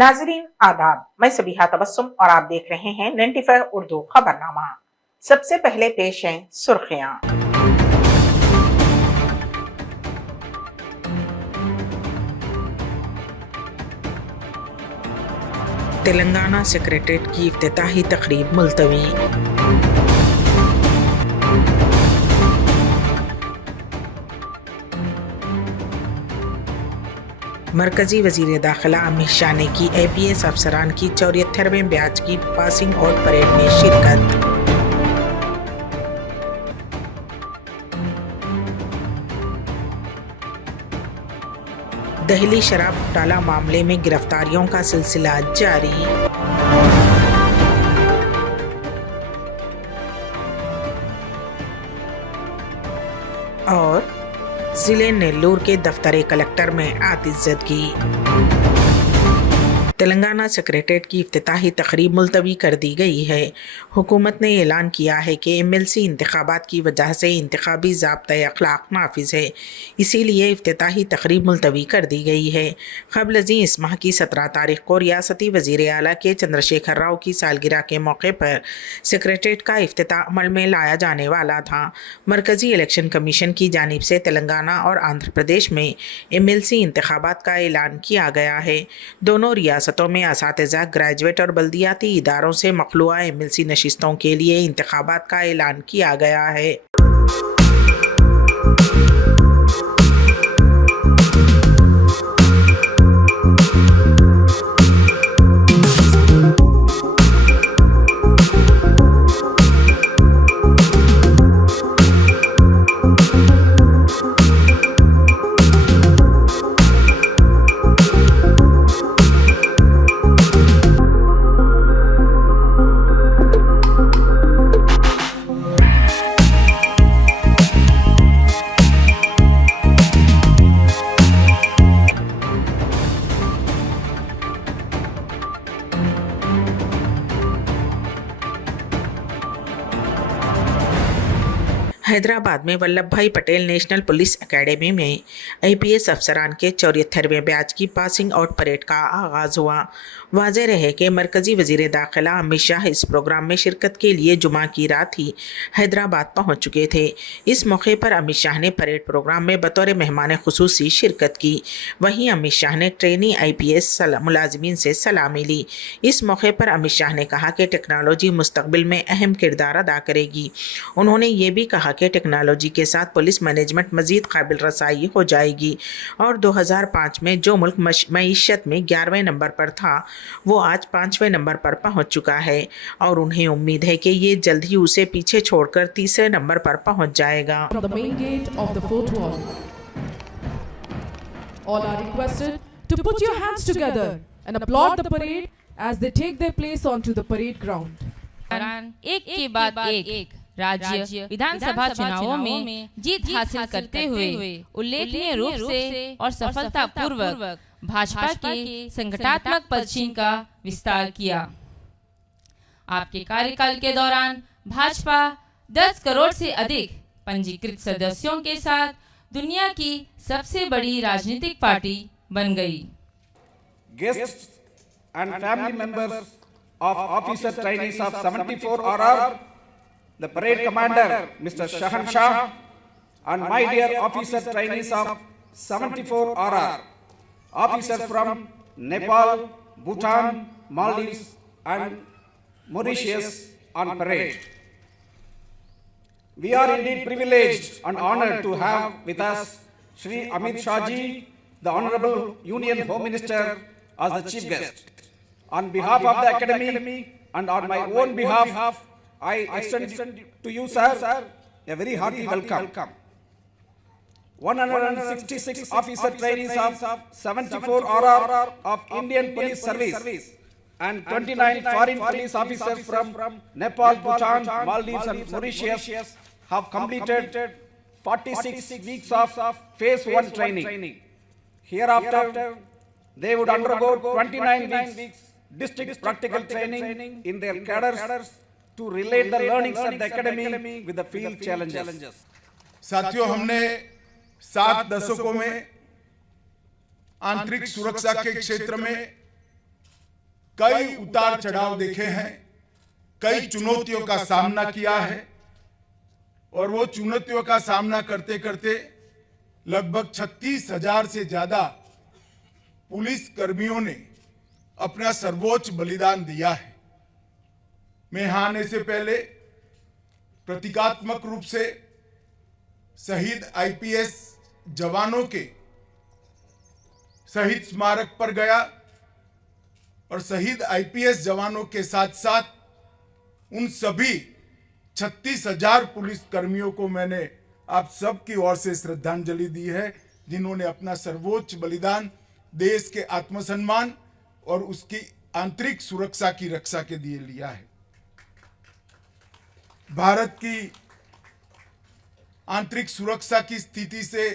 नाजरीन आदाब, मैं सबिहा तबस्सुम और आप देख रहे हैं 95 उर्दू खबरनामा। सबसे पहले पेश हैं सुर्खियां। तेलंगाना सेक्रेटेरिएट की इफ्तिताही तकरीब मुलतवी। मरकजी वजीर दाखिला अमित शाह ने की APS अफसरान की 74वें बैच की पासिंग आउट परेड में शिरकत। दहली शराब घोटाला मामले में गिरफ्तारियों का सिलसिला जारी। और जिले नेल्लूर के दफ्तर कलेक्टर में आतिशज़दगी। तेलंगाना सेक्रेटेरिएट की इफ्तिताही तकरीब मुलतवी कर दी गई है। हुकूमत ने ऐलान किया है कि MLC इंतखाबात की वजह से इंतखाबी ज़ाब्ता अखलाक नाफिज है, इसीलिए इफ्तिताही तकरीब मुलतवी कर दी गई है। क़ब्ल इस माह की 17 तारीख को रियासती वज़ीर आला के चंद्रशेखर राव की सालगिरह के मौके पर सेक्रेटेरिएट का इफ्तिताह अमल में लाया जाने वाला था। मरकज़ी इलेक्शन कमीशन की जानिब से तेलंगाना और आंध्र प्रदेश में MLC इंतखाबात का ऐलान किया गया है। दोनों रियासतों में असातिज़ा, ग्रेजुएट और बल्दियाती इदारों से मखलूआ MLC नशिस्तों के लिए इंतखाबात का ऐलान किया गया है। हैदराबाद में वल्लभ भाई पटेल नेशनल पुलिस एकेडमी में APS अफसरान के 74वें बैच की पासिंग आउट परेड का आगाज़ हुआ। वाज़ेह रहे कि मरकज़ी वज़ीर दाखिला अमित शाह इस प्रोग्राम में शिरकत के लिए जुमा की रात ही हैदराबाद पहुंच चुके थे। इस मौके पर अमित शाह ने परेड प्रोग्राम में बतौर मेहमान खुसूसी शिरकत की। वहीं अमित शाह ने ट्रेनी IPS मुलाजिमीन से सलामी ली। इस मौके पर अमित शाह ने कहा कि टेक्नोलॉजी मुस्तकबिल में अहम किरदार अदा करेगी। उन्होंने ये भी कहा कि टेक्नोलॉजी के साथ पुलिस मैनेजमेंट मज़ीद काबिल रसाई हो जाएगी और 2005 में जो मुल्क मईशत में 11वें नंबर पर था वो आज 5वें नंबर पर पहुंच चुका है और उन्हें उम्मीद है कि ये जल्द ही उसे पीछे छोड़कर 3रे नंबर पर पहुंच जाएगा। All are requested to put your hands together and applaud the parade as they take their place onto the parade ground. एक के बाद एक राज्य विधानसभा चुनावों में जीत हासिल करते हुए उल्लेखनीय रूप से और सफलतापूर्वक भाजपा के संगठनात्मक पश्चिम का विस्तार किया। आपके कार्यकाल के दौरान भाजपा 10 करोड़ से अधिक पंजीकृत सदस्यों के साथ दुनिया की सबसे बड़ी राजनीतिक पार्टी बन गई। Guests and family members of officer trainees of 74 RR, the parade commander Mr. Shahan Shah, and my dear officer trainees of 74 RR, officers from Nepal, Bhutan, Maldives and Mauritius on parade. We are indeed privileged and honored to have with us Shri Amit Shah Ji, the Honorable Union Home Minister, as the chief guest. On behalf of the Academy and on my own behalf, I extend to you, sir, a very hearty welcome. 166 officer trainees of 74 RR of Indian Police Service and 29 foreign police officers from Nepal, Bhutan, Maldives and Mauritius have completed 46 weeks of phase 1 training. Hereafter, they would undergo 29 weeks district practical training in their cadres to relate the learnings of the academy with the field challenges. साथियों, हमने 7 दशकों में आंतरिक सुरक्षा के क्षेत्र में कई उतार चढ़ाव देखे हैं, कई चुनौतियों का सामना किया है और वो चुनौतियों का सामना करते करते लगभग 36,000 से ज्यादा पुलिस कर्मियों ने अपना सर्वोच्च बलिदान दिया है। मैं यहाँ आने से पहले प्रतीकात्मक रूप से शहीद आईपीएस जवानों के शहीद स्मारक पर गया और शहीद आईपीएस जवानों के साथ साथ उन सभी 36,000 पुलिस कर्मियों को मैंने आप सब की ओर से श्रद्धांजलि दी है, जिन्होंने अपना सर्वोच्च बलिदान देश के आत्मसम्मान और उसकी आंतरिक सुरक्षा की रक्षा के लिए लिया है। भारत की आंतरिक सुरक्षा की स्थिति से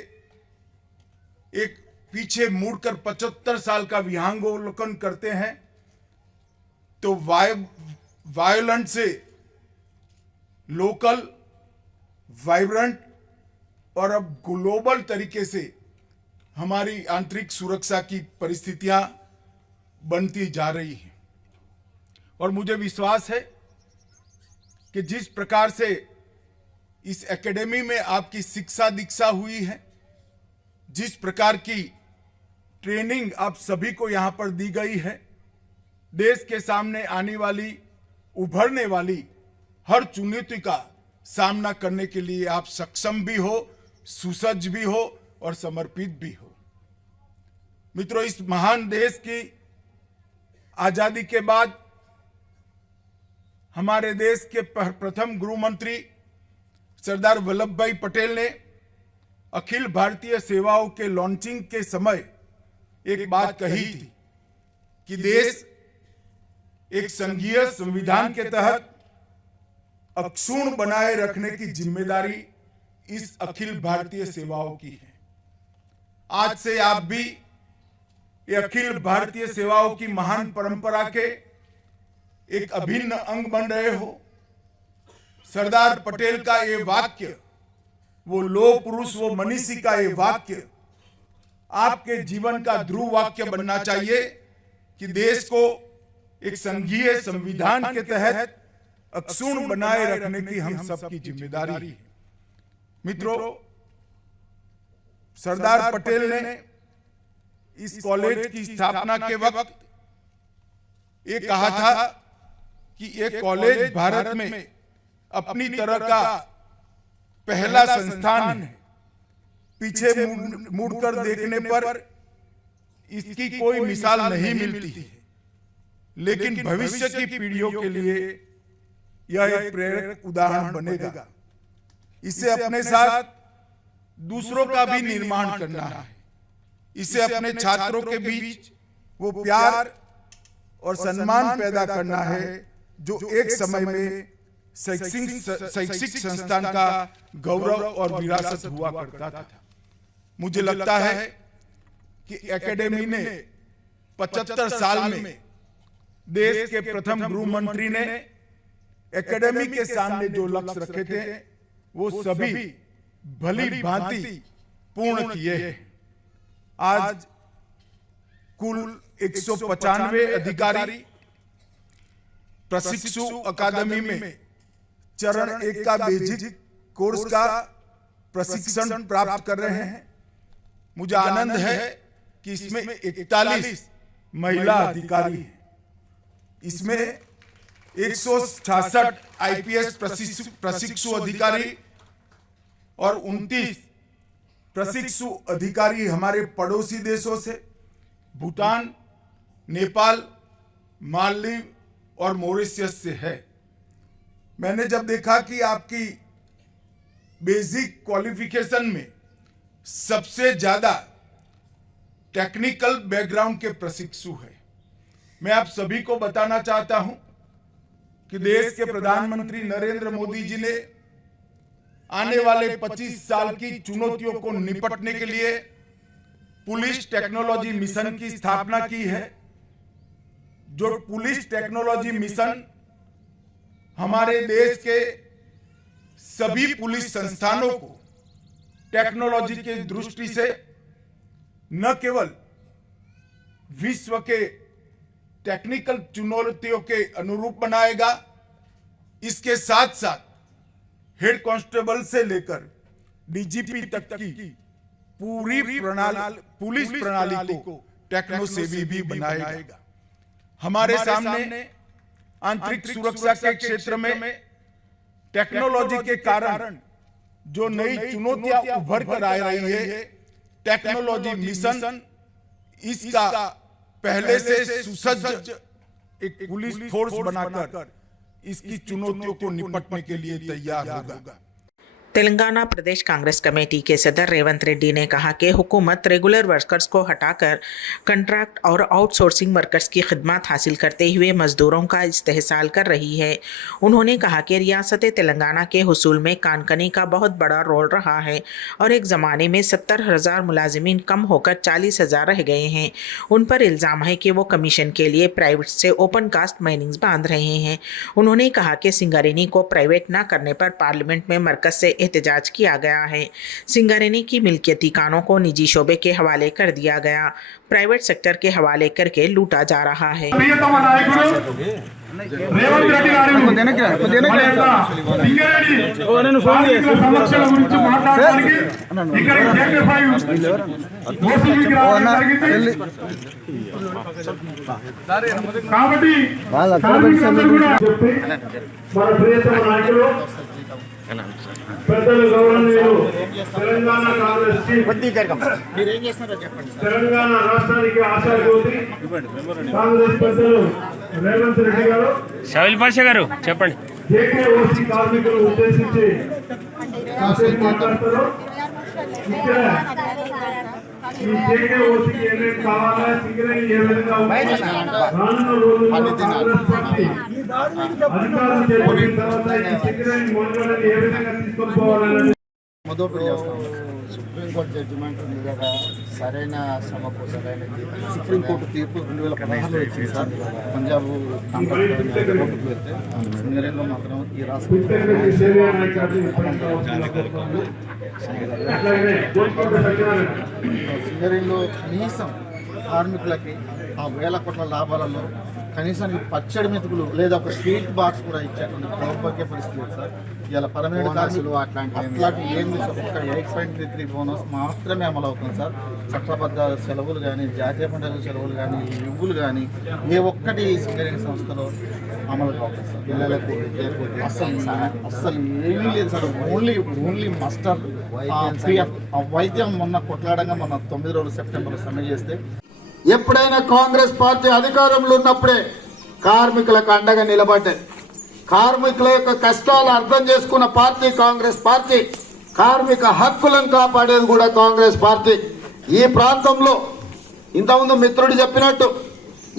एक पीछे मुड़कर 75 साल का विहंगावलोकन करते हैं तो वायलेंट से लोकल, वाइब्रेंट और अब ग्लोबल तरीके से हमारी आंतरिक सुरक्षा की परिस्थितियां बनती जा रही हैं। और मुझे विश्वास है कि जिस प्रकार से इस एकेडमी में आपकी शिक्षा दीक्षा हुई है, जिस प्रकार की ट्रेनिंग आप सभी को यहां पर दी गई है, देश के सामने आने वाली, उभरने वाली हर चुनौती का सामना करने के लिए आप सक्षम भी हो, सुसज्ज भी हो और समर्पित भी हो। मित्रों, इस महान देश की आजादी के बाद हमारे देश के प्रथम गृह मंत्री सरदार वल्लभ भाई पटेल ने अखिल भारतीय सेवाओं के लॉन्चिंग के समय एक बात कही थी कि देश एक संघीय संविधान के तहत अक्षुण्ण बनाए रखने की जिम्मेदारी इस अखिल भारतीय सेवाओं की है। आज से आप भी ये अखिल भारतीय सेवाओं की महान परंपरा के एक अभिन्न अंग बन रहे हो। सरदार पटेल का ये वाक्य, वो लौह पुरुष, वो मनीषी का ये वाक्य आपके जीवन का ध्रुव वाक्य बनना चाहिए कि देश को एक संघीय संविधान के तहत अक्षुण्ण बनाए रखने की हम सबकी जिम्मेदारी है। मित्रों, सरदार पटेल ने इस कॉलेज की स्थापना के वक्त ये कहा था कि ये कॉलेज भारत में अपनी तरह का पहला संस्थान है। पीछे मुड़कर देखने पर इसकी कोई मिसाल नहीं मिलती है, लेकिन भविष्य की पीढ़ियों के लिए यह एक प्रेरक उदाहरण बनेगा। इसे अपने साथ दूसरों का भी निर्माण करना है। इसे अपने छात्रों के बीच वो प्यार और सम्मान पैदा करना है जो एक समय में शैक्षिक संस्थान का गौरव और विरासत हुआ करता था। मुझे लगता है कि एकेडमी ने 75 साल में देश के प्रथम गृह मंत्री ने एकेडमी के सामने जो लक्ष्य रखे थे वो सभी भली भांति पूर्ण किए हैं। आज कुल 195 अधिकारी प्रशिक्षु अकादमी में चरण 1 का बेसिक कोर्स का प्रशिक्षण प्राप्त कर रहे हैं। मुझे आनंद है कि इसमें 41 महिला अधिकारी हैं। इसमें 166 आईपीएस प्रशिक्षु अधिकारी और 29 प्रशिक्षु अधिकारी हमारे पड़ोसी देशों से, भूटान, नेपाल, मालदीव और मॉरिशस से है। मैंने जब देखा कि आपकी बेसिक क्वालिफिकेशन में सबसे ज्यादा टेक्निकल बैकग्राउंड के प्रशिक्षु है, मैं आप सभी को बताना चाहता हूं कि देश के प्रधानमंत्री नरेंद्र मोदी जी ने आने वाले 25 साल की चुनौतियों को निपटने के लिए पुलिस टेक्नोलॉजी मिशन की स्थापना की है। जो पुलिस टेक्नोलॉजी मिशन हमारे देश के सभी पुलिस संस्थानों को टेक्नोलॉजी की दृष्टि से न केवल विश्व के टेक्निकल चुनौतियों के अनुरूप बनाएगा। इसके साथ साथ हेड कांस्टेबल से लेकर डीजीपी तक की पूरी पुलिस प्रणाली को टेक्नो सेवी भी बनाएगा। हमारे सामने आंतरिक सुरक्षा के क्षेत्र में टेक्नोलॉजी के कारण जो नई चुनौतियां उभर कर आ रही है, टेक्नोलॉजी मिशन इसका पहले से सुसज्ज एक पुलिस फोर्स बनाकर इसकी चुनौतियों को निपटने के लिए तैयार होगा। तेलंगाना प्रदेश कांग्रेस कमेटी के सदर रेवंत रेड्डी ने कहा कि हुकूमत रेगुलर वर्कर्स को हटाकर कंट्रैक्ट और आउटसोर्सिंग वर्कर्स की खिदमत हासिल करते हुए मजदूरों का इस्तेहसाल कर रही है। उन्होंने कहा कि रियासत तेलंगाना के हुसूल में कानकनी का बहुत बड़ा रोल रहा है और एक ज़माने में 70,000 मुलाजिमीन कम होकर 40,000 रह गए हैं। उन पर इल्ज़ाम है कि वो कमीशन के लिए प्राइवेट से ओपन कास्ट माइनिंग्स बांध रहे हैं। उन्होंने कहा कि सिंगारेनी को प्राइवेट न करने पर पार्लियामेंट में मरकज से एहतजाज किया गया है। सिंगारेनी की मिल्कियती कानों को निजी शोबे के हवाले कर दिया गया, प्राइवेट सेक्टर के हवाले करके लूटा जा रहा है। రేవంత్ రెడ్డి గారు సమస్యల గురించి మాట్లాడడానికి ఇక్కడ ఓసీబీకి రావడం జరిగింది। కాబట్టి కార్మికులందరూ కూడా చెప్పి మన ప్రియతమ నాయకులు పెద్దలు గౌరవనీయులు తెలంగాణ కాంగ్రెస్ తెలంగాణ రాష్ట్రానికి ఆశాజ్యోతి కాంగ్రెస్ పెద్దలు రేవంత్ రెడ్డి గారు షావిల్ పాషా గారు చెప్పండి। జేకేఓసీ కార్మికులు ఉద్దేశించి కాసేపు మాట్లాడతారు। ఇక్కడ ఈ జేకేఓసీకి ఏమేమి కావాలా, సింగరేణి ఏ విధంగా రానున్న రోజుల్లో కాంగ్రెస్ పార్టీ అధికారం చేపట్టిన తర్వాత ఈ సింగరేణి మొదలని ఏ విధంగా తీసుకొని పోవాలనేది సుప్రీంకోర్టు జడ్జిమెంట్ మీద సరైన శ్రమకు సరైన సుప్రీంకోర్టు తీర్పు 2016లో ఇచ్చింది సార్। పంజాబ్ కోర్టుకు వెళ్తే సింగరేణిలో మాత్రం ఈ రాష్ట్రం సింగరేణిలో కనీసం కార్మికులకి ఆ వేల కోట్ల లాభాలలో కనీసం పచ్చడి మెతుకులు లేదా ఒక స్వీట్ బాక్స్ కూడా ఇచ్చేటువంటి దౌర్భాగ్య పరిస్థితి లేదు సార్। ఇలా పర్మనెంట్ కార్మికులు అట్లాంటి ఏంది సార్, ఒక 8.33 బోనస్ మాత్రమే అమలు అవుతుంది సార్। చట్టబద్ధ సెలవులు కానీ, జాతీయ పండుగల సెలవులు కానీ, లీవులు కానీ ఏ ఒక్కటి సింగరేణి సంస్థలో అమలు కావుతుంది సార్। పిల్లలకు అస్సలు ఏమీ లేదు సార్। ఓన్లీ మస్టర్ వైద్యం మొన్న కొట్లాడంగా మొన్న 9 రోజులు సెప్టెంబర్లో సమ్మె చేస్తే ఎప్పుడైనా కాంగ్రెస్ పార్టీ అధికారంలో ఉన్నప్పుడే కార్మికులకు అండగా నిలబడ్డది। కార్మికుల యొక్క కష్టాలు అర్థం చేసుకున్న పార్టీ కాంగ్రెస్ పార్టీ, కార్మిక హక్కులను కాపాడేది కూడా కాంగ్రెస్ పార్టీ। ఈ ప్రాంతంలో ఇంతకుముందు మిత్రుడు చెప్పినట్టు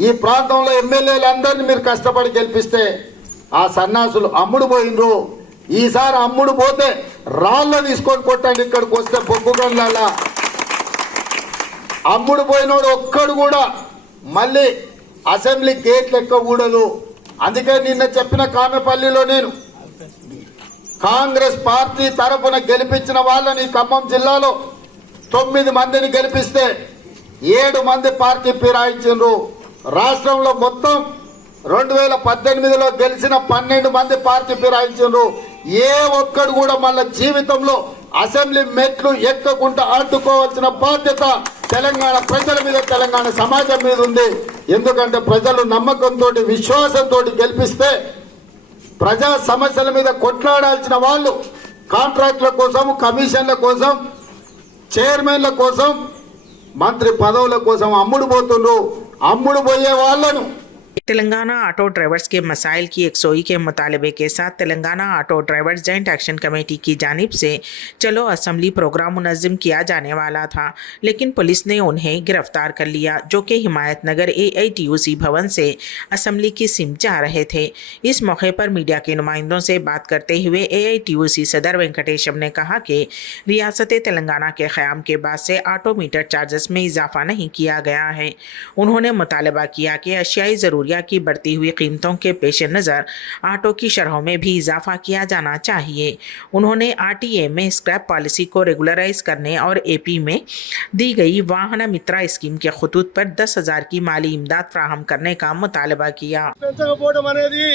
ఈ ప్రాంతంలో ఎమ్మెల్యేలందరినీ మీరు కష్టపడి గెలిపిస్తే ఆ సన్నాసులు అమ్ముడు పోయినరు। ఈసారి అమ్ముడు పోతే రాళ్ళు తీసుకొని కొట్టండి, ఇక్కడికి వస్తే బొగ్గుగన్ల అమ్ముడు పోయినోడు ఒక్కడు కూడా మళ్ళీ అసెంబ్లీ గేట్లు ఎక్కకూడదు। అందుకే నిన్న చెప్పిన కామెపల్లిలో నేను కాంగ్రెస్ పార్టీ తరఫున గెలిపించిన వాళ్ళని ఖమ్మం జిల్లాలో 9 మందిని గెలిపిస్తే 7 మంది పార్టీ ఫిరాయించారు। రాష్ట్రంలో మొత్తం 2018లో గెలిచిన 12 మంది పార్టీ ఫిరాయించారు। ఏ ఒక్కడు కూడా మళ్ళీ జీవితంలో అసెంబ్లీ మెట్లు ఎక్కకుండా అడ్డుకోవాల్సిన బాధ్యత తెలంగాణ ప్రజల మీద, తెలంగాణ సమాజం మీద ఉంది। ఎందుకంటే ప్రజలు నమ్మకంతో, విశ్వాసంతో గెలిపిస్తే ప్రజా సమస్యల మీద కొట్లాడాల్సిన వాళ్ళు కాంట్రాక్టుల కోసం, కమిషన్ల కోసం, చైర్మన్ల కోసం, మంత్రి పదవుల కోసం అమ్ముడు పోతున్నారు। అమ్ముడు పోయే వాళ్ళను तेलंगाना ऑटो ड्राइवर्स के मसाइल की यकसोई के मुतालबे के साथ Telangana auto drivers joint action committee की जानिब से चलो असेंबली प्रोग्राम मुनज़्ज़म किया जाने वाला था, लेकिन पुलिस ने उन्हें गिरफ्तार कर लिया, जो कि हिमायत नगर AITUC भवन से असेंबली की सिमत जा रहे थे। इस मौके पर मीडिया के नुमाइंदों से बात करते हुए AITUC सदर वेंकटेशम ने कहा कि रियासत तेलंगाना के क़याम के बाद से ऑटो मीटर चार्जेस में इजाफा नहीं किया गया है। उन्होंने मुतालबा किया कि अशियाई ज़रूरियात यूरिया की बढ़ती हुई कीमतों के पेश नज़र ऑटो की शरहों में भी इजाफा किया जाना चाहिए। उन्होंने आरटीए में स्क्रैप पॉलिसी को रेगुलराइज करने और एपी में दी गई वाहन मित्रा स्कीम के खतूत पर 10,000 की माली इमदाद फ्राहम करने का मुतालबा किया। పెంచకపోవడం అనేది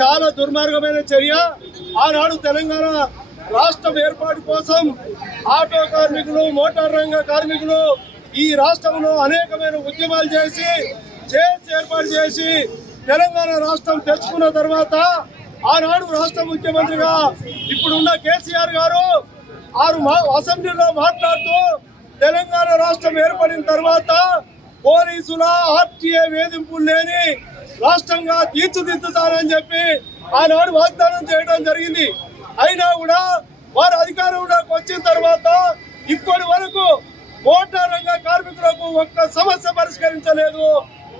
చాలా దుర్మార్గమైన చర్య। ఆనాడు తెలంగాణ రాష్ట్రం ఏర్పాటు కోసం ఆటో కార్మికులు, మోటార్ రంగ కార్మికులు ఈ రాష్ట్రంలో అనేకమైన ఉద్యమాలు చేసి ఏర్పాటు చేసి తెలంగాణ రాష్ట్రం తెచ్చుకున్న తర్వాత ఆనాడు రాష్ట్ర ముఖ్యమంత్రిగా ఇప్పుడున్న కేసీఆర్ గారు అసెంబ్లీలో మాట్లాడుతూ తెలంగాణ రాష్ట్రం ఏర్పడిన తర్వాత పోలీసుల ఆర్టీఏ వేధింపులు లేని రాష్ట్రంగా తీర్చిదిద్దుతారని చెప్పి ఆనాడు వాగ్దానం చేయడం జరిగింది। అయినా కూడా వారు అధికారంలోకి వచ్చిన తర్వాత ఇప్పటి వరకు మోటార్ రంగ కార్మికులకు ఒక్క సమస్య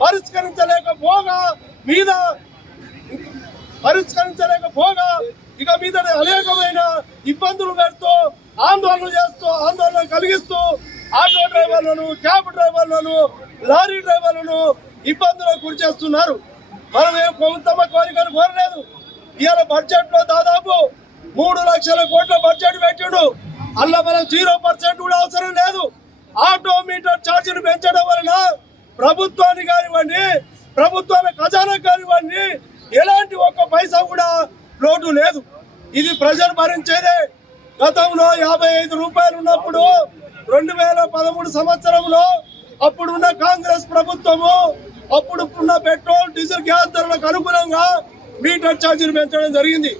పరిష్కరించలేకపోగా ఇక మీద అనేకమైన ఇబ్బందులు పెడుతూ ఆందోళన కలిగిస్తూ ఆటో డ్రైవర్లను, క్యాబ్ డ్రైవర్లను, లారీ డ్రైవర్లను ఇబ్బందులకు గురి చేస్తున్నారు। మనమేం ప్రభుత్వ కోరికలు కోరలేదు। ఇవాళ బడ్జెట్ లో దాదాపు 3 లక్షల కోట్ల బడ్జెట్ పెట్టిండు। అలా మనం 0% కూడా అవసరం లేదు। ఆటో మీటర్ ఛార్జీలు పెంచడం వలన ప్రభుత్వానికి కానివ్వండి, ప్రభుత్వాల ఖజానాకు కానివ్వండి ఎలాంటి ఒక్క పైసా కూడా లోటు లేదు। ఇది ప్రజలు భరించేదే। గతంలో 55 రూపాయలు ఉన్నప్పుడు 2013 సంవత్సరంలో అప్పుడున్న కాంగ్రెస్ ప్రభుత్వము అప్పుడున్న పెట్రోల్, డీజిల్, గ్యాస్ ధరలకు అనుగుణంగా మీటర్ ఛార్జీలు పెంచడం జరిగింది।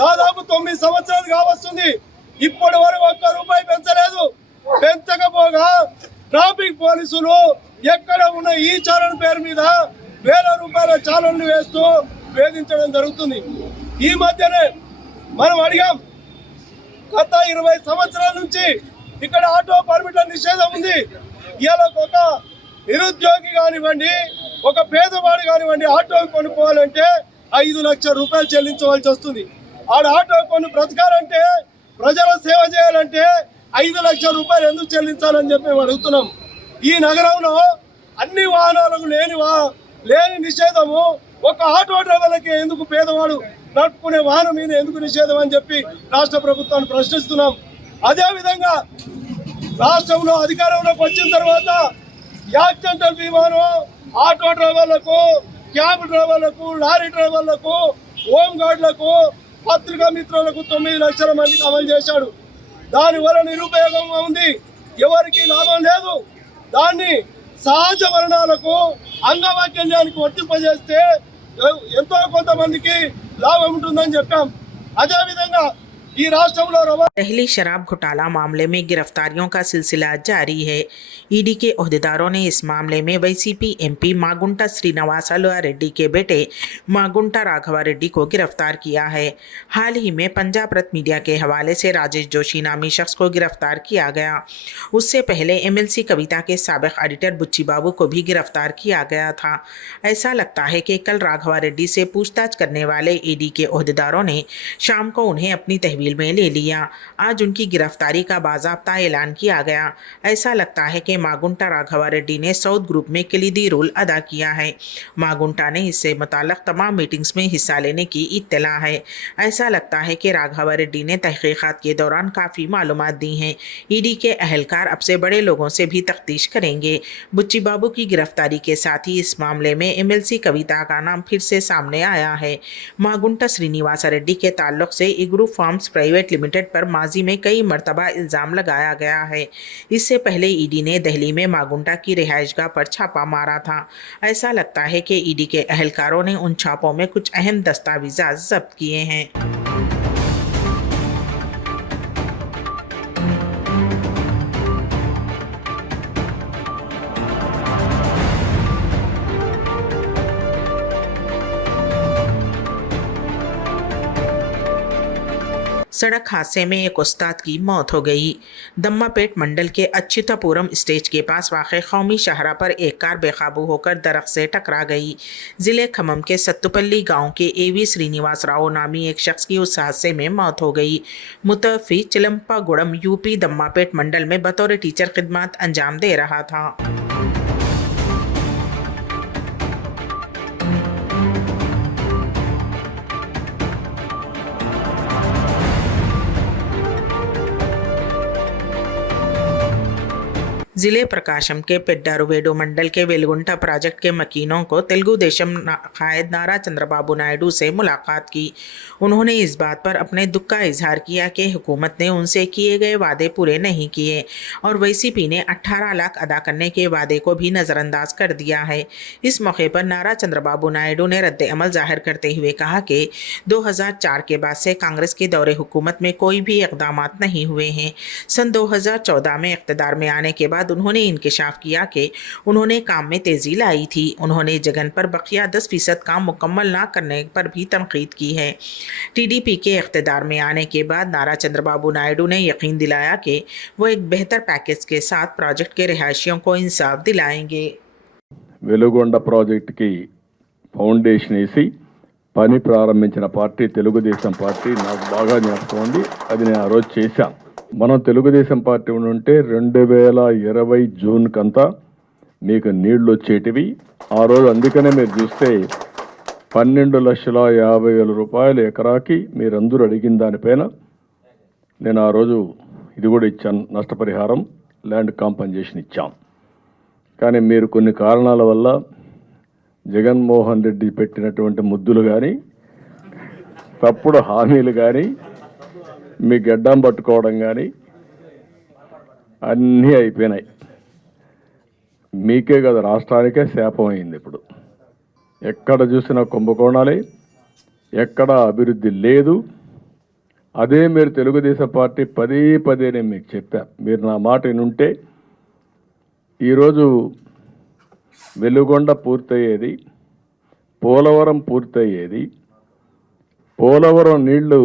దాదాపు 9 సంవత్సరాలు కావస్తుంది, ఇప్పటి వరకు ఒక్క రూపాయి పెంచలేదు। పెంచకపోగా ట్రాఫిక్ పోలీసులు ఎక్కడ ఉన్న ఈ చాలన పేరు మీద వేల రూపాయల చాలనలు వేస్తూ వేధించడం జరుగుతుంది। ఈ మధ్యనే మనం అడిగాం, గత 20 సంవత్సరాల నుంచి ఇక్కడ ఆటో పర్మిట్ల నిషేధం ఉంది। ఇవాళ ఒక నిరుద్యోగి కానివ్వండి, ఒక పేదవాడు కానివ్వండి ఆటో కొనుక్కోవాలంటే 5 లక్షల రూపాయలు చెల్లించవలసి వస్తుంది। ఆడ ఆటో కొని బ్రతకాలంటే, ప్రజల సేవ చేయాలంటే 5 లక్షల రూపాయలు ఎందుకు చెల్లించాలని చెప్పి మేము అడుగుతున్నాం। ఈ నగరంలో అన్ని వాహనాలకు లేని నిషేధము ఒక ఆటో డ్రైవర్లకి ఎందుకు, పేదవాడు నడుపుకునే వాహనం మీద ఎందుకు నిషేధం అని చెప్పి రాష్ట్ర ప్రభుత్వాన్ని ప్రశ్నిస్తున్నాం। అదేవిధంగా రాష్ట్రంలో అధికారంలోకి వచ్చిన తర్వాత యాక్సిడెంటల్ బీమాను ఆటో డ్రైవర్లకు, క్యాబ్ డ్రైవర్లకు, లారీ డ్రైవర్లకు, హోమ్ గార్డులకు, పత్రికా మిత్రులకు 9 లక్షల మందికి అమలు చేశాడు। దానివల్ల నిరుపయోగంగా ఉంది, ఎవరికి లాభం లేదు। దాన్ని సహజ మరణాలకు, అంగవైకల్యానికి వర్తింపజేస్తే ఎంతో కొంతమందికి లాభం ఉంటుందని చెప్పాం। అదేవిధంగా ఈ రాష్ట్రంలో दहली शराब घोटाला मामले में गिरफ्तारियों का सिलसिला जारी है। ईडी के ओहदेदारों ने इस मामले में वाईसीपी एमपी मागुंटा श्रीनिवासलु रेड्डी के बेटे मागुंटा राघवा रेड्डी को गिरफ्तार किया है। हाल ही में पंजाब रत्न मीडिया के हवाले से राजेश जोशी नामी शख्स को गिरफ्तार किया गया। उससे पहले एमएलसी कविता के साबिक एडिटर बुच्ची बाबू को भी गिरफ्तार किया गया था। ऐसा लगता है कि कल राघवा रेड्डी से पूछताछ करने वाले ईडी के ओहदेदारों ने शाम को उन्हें अपनी तहवील में ले लिया। आज उनकी गिरफ्तारी का बाज़ाब्ता ऐलान किया गया। ऐसा लगता है कि मागुंटा राघवा रेड्डी ने साउथ ग्रुप में कलीदी रोल अदा किया है। मागुंटा ने इससे मुताल्लिक़ तमाम मीटिंग्स में हिस्सा लेने की इत्तला है। ऐसा लगता है कि राघवा रेड्डी ने तहकीक़ात के दौरान काफ़ी मालूमात दी हैं। ईडी के अहलकार अब से बड़े लोगों से भी तफ्तीश करेंगे। बुच्ची बाबू की गिरफ्तारी के साथ ही इस मामले में एमएलसी कविता का नाम फिर से सामने आया है। मागुंटा श्रीनिवास रेड्डी के ताल्लुक से इग्रू फार्म्स प्राइवेट लिमिटेड पर माजी में कई मरतबा इल्ज़ाम लगाया गया है। इससे पहले ईडी ने दिल्ली में मागुंटा की रिहाइशगाह पर छापा मारा था। ऐसा लगता है कि ईडी के अहलकारों ने उन छापों में कुछ अहम दस्तावेज़ात जब्त किए हैं। सड़क हादसे में एक उस्ताद की मौत हो गई। दम्मापेट मंडल के अच्युतापुरम स्टेज के पास वाक़ कौमी शाहरा पर एक कार बेकाबू होकर दरख्त से टकरा गई। ज़िले खम्मम के सत्तुपल्ली गांव के एवी श्रीनिवास राव नामी एक शख्स की उस हादसे में मौत हो गई। मुतवफ़ी चिलम्पागुड़म यूपी दम्मापेट मंडल में बतौर टीचर खिदमत अंजाम दे रहा था। जिले प्रकाशम के पेड्डारुवेडु मंडल के वेलगुंटा प्रोजेक्ट के मकीनों को तेलुगु देशम कायद नारा चंद्रबाबू नायडू से मुलाकात की। उन्होंने इस बात पर अपने दुख का इजहार किया कि हुकूमत ने उनसे किए गए वादे पूरे नहीं किए और वाईसीपी ने 18 लाख अदा करने के वादे को भी नज़रअंदाज कर दिया है। इस मौके पर नारा चंद्रबाबू नायडू ने रद्द-ए-अमल जाहिर करते हुए कहा कि 2004 के बाद से कांग्रेस के दौरे हुकूमत में कोई भी इक़दाम नहीं हुए हैं। सन 2014 में इक़्तिदार में आने के बाद उन्होंने इंकिशाफ किया कि उन्होंने काम में तेज़ी लाई थी। उन्होंने जगन पर बकिया 10% काम मुकम्मल ना करने पर भी तनकीद की है। टीडीपी के इक़्तिदार में आने के बाद नारा चंद्रबाबू नायडू ने यकीन दिलाया कि वो एक बेहतर पैकेज के साथ प्रोजेक्ट के रिहायशियों को इंसाफ दिलाएंगे। వెలుగొండ ప్రాజెక్టుకి ఫౌండేషన్ వేసి పని ప్రారంభించిన పార్టీ తెలుగుదేశం పార్టీ నాకు బాగా జ్ఞాపకం ఉంది. అది నేను ఆ రోజు చేశాను. మనం తెలుగుదేశం పార్టీ ఉంటే 2020 జూన్ కంతా మీకు నీళ్లు వచ్చేటివి. ఆ రోజు అందుకనే మీరు చూస్తే 12,50,000 రూపాయలు ఎకరాకి మీరందరూ అడిగిన దానిపైన నేను ఆ రోజు ఇది కూడా ఇచ్చాను, నష్టపరిహారం ల్యాండ్ కాంపన్సేషన్ ఇచ్చాం. కానీ మీరు కొన్ని కారణాల వల్ల జగన్మోహన్ రెడ్డి పెట్టినటువంటి ముద్దులు కానీ తప్పుడు హామీలు కానీ మీ గడ్డం పట్టుకోవడం కానీ అన్నీ అయిపోయినాయి. మీకే కదా రాష్ట్రానికే శాపం అయింది. ఇప్పుడు ఎక్కడ చూసినా కుంభకోణాలే, ఎక్కడ అభివృద్ధి లేదు. అదే మీరు తెలుగుదేశం పార్టీ పదే నేను మీకు చెప్పా, మీరు నా మాట వినుంటే ఈరోజు వెలుగొండ పూర్తయ్యేది, పోలవరం పూర్తయ్యేది. పోలవరం నీళ్లు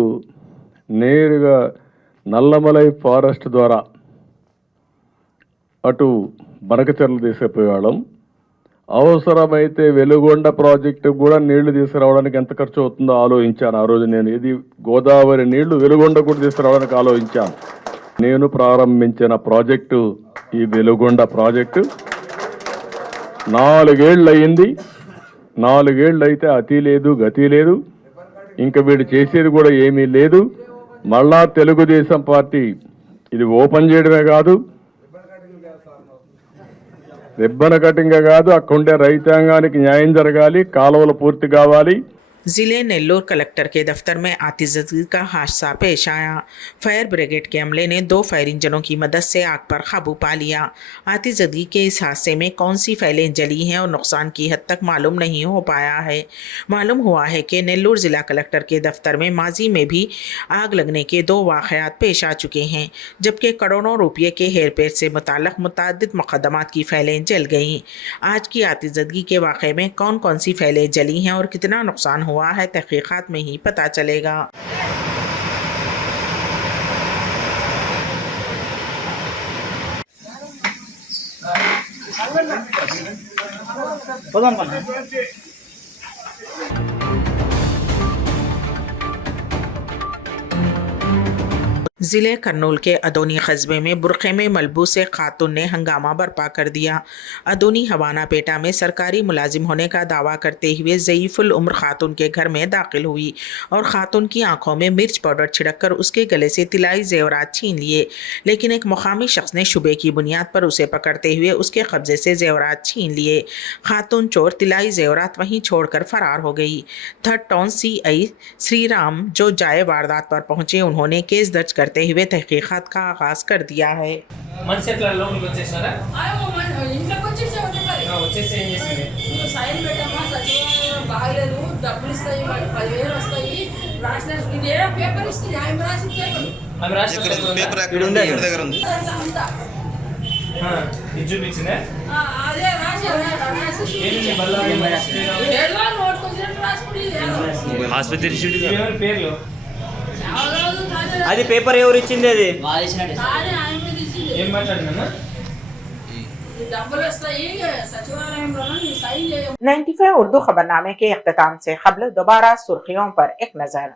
నేరుగా నల్లమలై ఫారెస్ట్ ద్వారా అటు బనకచెర్ల తీసుకుపోయేవాళ్ళం. అవసరమైతే వెలుగొండ ప్రాజెక్టు కూడా నీళ్లు తీసుకురావడానికి ఎంత ఖర్చు అవుతుందో ఆలోచించాను ఆ రోజు. నేను ఇది గోదావరి నీళ్లు వెలుగొండ కూడా తీసుకురావడానికి ఆలోచించాను. నేను ప్రారంభించిన ప్రాజెక్టు ఈ వెలుగొండ ప్రాజెక్టు 4 ఏళ్ళు అయింది. 4 ఏళ్ళు అయితే అతి లేదు గతి లేదు. ఇంకా వీడు చేసేది కూడా ఏమీ లేదు. మళ్ళా తెలుగుదేశం పార్టీ ఇది ఓపెన్ చేయడమే కాదు, రిబ్బన్ కటింగ్ కాదు, అక్కడుండే రైతాంగానికి న్యాయం జరగాలి, కాలువలు పూర్తి కావాలి. ज़िले नेल्लोर कलेक्टर के दफ्तर में आतिशबाजी का हादसा पेश आया। फायर ब्रिगेड के अमले ने 2 फायर इंजनों की मदद से आग पर काबू पा लिया। आतिशबाजी के इस हादसे में कौन सी फाइलें जली हैं और नुकसान की हद तक मालूम नहीं हो पाया है। मालूम हुआ है कि नेल्लोर ज़िला कलेक्टर के दफ्तर में माजी में भी आग लगने के 2 वाक़यात पेश आ चुके हैं, जबकि करोड़ों रुपये के हेरफेर से मुताल्लिक़ मुतअद्दिद मुक़दमात की फाइलें जल गईं। आज की आतिशबाजी के वाक़े में कौन कौन सी फाइलें जली हैं और कितना नुकसान हुआ है, तहकीकात में ही पता चलेगा। ज़िले करनूल के अदोनी कस्बे में बुरखे में मलबूस एक खातून ने हंगामा बर्पा कर दिया। अदोनी हवाना पेटा में सरकारी मुलाजिम होने का दावा करते हुए ज़ईफ़ुल उम्र खातून के घर में दाखिल हुई और खातून की आंखों में मिर्च पाउडर छिड़क कर उसके गले से तिलाई जेवरात छीन लिए। लेकिन एक मुकामी शख्स ने शुबे की बुनियाद पर उसे पकड़ते हुए उसके कब्जे से जेवरात छीन लिए। खातून चोर तिलाई जेवरात वहीं छोड़कर फरार हो गई। 3rd town CI Shri Ram जो जाए वारदात पर पहुंचे, उन्होंने केस दर्ज करते हुए तहकीकात का आगाज कर दिया है। అది పేపర్ ఎవరు ఇచ్చింది? అది 95 उर्दू खबरनामे के इख्तिताम से क़ब्ल दोबारा सुर्खियों पर एक नज़र।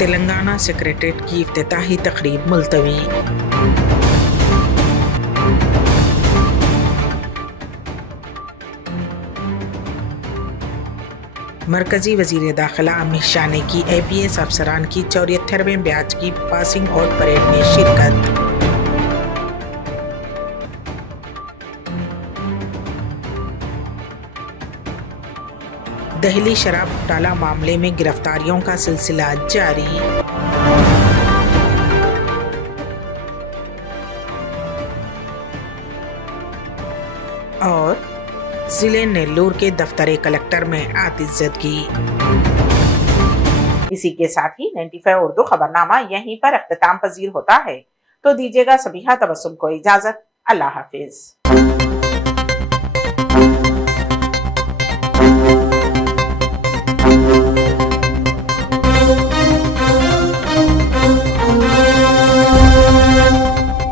तेलंगाना सेक्रेटेरिएट की इफ्तिताही तकरीब मुलतवी। मरकजी वजीर दाखिला अमित शाह ने की APS अफसरान की 74वें बैच की पासिंग आउट परेड में शिरकत। दहली शराब घोटाला मामले में गिरफ्तारियों का सिलसिला जारी। और जिले नेल्लूर के दफ्तर कलेक्टर में आतिशदगी। इसी के साथ ही 95 उर्दू खबरनामा यहीं पर अख्तिताम पजीर होता है। तो दीजिएगा सभी तबस्सुम को इजाजत। अल्लाह हाफिज।